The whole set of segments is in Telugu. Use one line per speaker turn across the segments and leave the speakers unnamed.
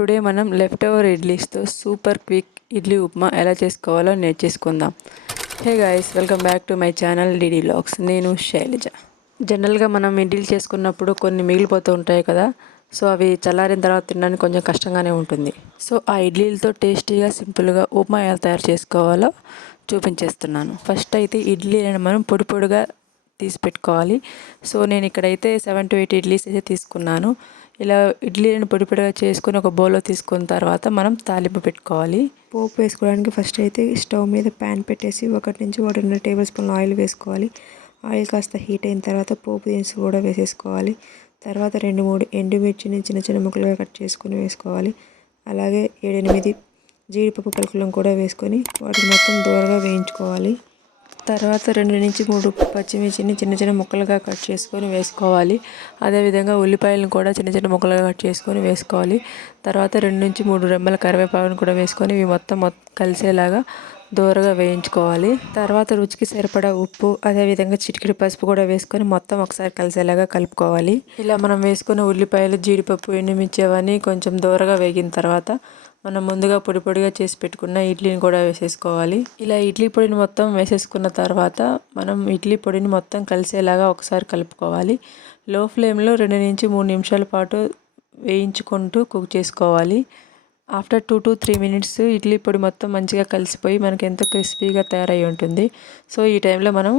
టుడే మనం లెఫ్ట్ ఓవర్ ఇడ్లీస్తో సూపర్ క్విక్ ఇడ్లీ ఉప్మా ఎలా చేసుకోవాలో నేర్చేసుకుందాం. Hey guys welcome back to my channel DD లాక్స్ నేను శైలజ. జనరల్గా మనం ఇడ్లీలు చేసుకున్నప్పుడు కొన్ని మిగిలిపోతూ ఉంటాయి కదా సో అవి చల్లారిన తర్వాత తినడానికి కొంచెం కష్టంగానే ఉంటుంది. సో ఆ ఇడ్లీలతో టేస్టీగా సింపుల్గా ఉప్మా ఎలా తయారు చేసుకోవాలో చూపించేస్తున్నాను. ఫస్ట్ అయితే ఇడ్లీలను మనం పొడి పొడిగా తీసి పెట్టుకోవాలి. సో నేను ఇక్కడైతే సెవెన్ టు ఎయిట్ ఇడ్లీస్ అయితే తీసుకున్నాను. ఇలా ఇడ్లీలను పొడి పొడిగా చేసుకుని ఒక బౌల్లో తీసుకున్న తర్వాత మనం తాలింపు పెట్టుకోవాలి.
పోపు వేసుకోవడానికి ఫస్ట్ అయితే స్టవ్ మీద ప్యాన్ పెట్టేసి ఒకటి నుంచి ఒకటిన్నర టేబుల్ స్పూన్ ఆయిల్ వేసుకోవాలి. ఆయిల్ కాస్త హీట్ అయిన తర్వాత పోపు దినుసులు కూడా వేసేసుకోవాలి. తర్వాత రెండు మూడు ఎండుమిర్చిని చిన్న చిన్న ముక్కలుగా కట్ చేసుకొని వేసుకోవాలి. అలాగే ఏడెనిమిది జీడిపప్పు పలుకులను కూడా వేసుకొని వాటిని మొత్తం దూరగా వేయించుకోవాలి. తర్వాత రెండు నుంచి మూడు పచ్చిమిర్చిని చిన్న చిన్న ముక్కలుగా కట్ చేసుకొని వేసుకోవాలి. అదేవిధంగా ఉల్లిపాయలను కూడా చిన్న చిన్న ముక్కలుగా కట్ చేసుకొని వేసుకోవాలి. తర్వాత రెండు నుంచి మూడు రెమ్మల కరివేపాకును కూడా వేసుకొని ఇవి మొత్తం మొత్తం కలిసేలాగా దూరగా వేయించుకోవాలి. తర్వాత రుచికి సరిపడా ఉప్పు అదేవిధంగా చిటికిడి పసుపు కూడా వేసుకొని మొత్తం ఒకసారి కలిసేలాగా కలుపుకోవాలి. ఇలా మనం వేసుకున్న ఉల్లిపాయలు జీడిపప్పు ఎండుమిర్చి అవన్నీ కొంచెం దూరగా వేగిన తర్వాత మనం ముందుగా పొడి పొడిగా చేసి పెట్టుకున్న ఇడ్లీని కూడా వేసేసుకోవాలి. ఇలా ఇడ్లీ పొడిని మొత్తం వేసేసుకున్న తర్వాత మనం ఇడ్లీ పొడిని మొత్తం కలిసేలాగా ఒకసారి కలుపుకోవాలి. లో ఫ్లేమ్లో రెండు నుంచి మూడు నిమిషాల పాటు వేయించుకుంటూ కుక్ చేసుకోవాలి. After two to three minutes idli పొడి మొత్తం మంచిగా కలిసిపోయి మనకి ఎంతో క్రిస్పీగా తయారై ఉంటుంది. సో ఈ టైంలో మనం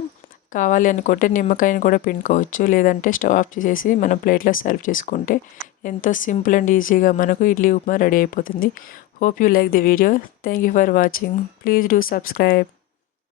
కావాలి అనుకుంటే నిమ్మకాయని కూడా పిండుకోవచ్చు. లేదంటే స్టవ్ ఆఫ్ చేసేసి మనం ప్లేట్లో సర్వ్ చేసుకుంటే ఎంతో సింపుల్ అండ్ ఈజీగా మనకు ఇడ్లీ ఉప్మా రెడీ అయిపోతుంది. Hope you like the video thank you for watching please do subscribe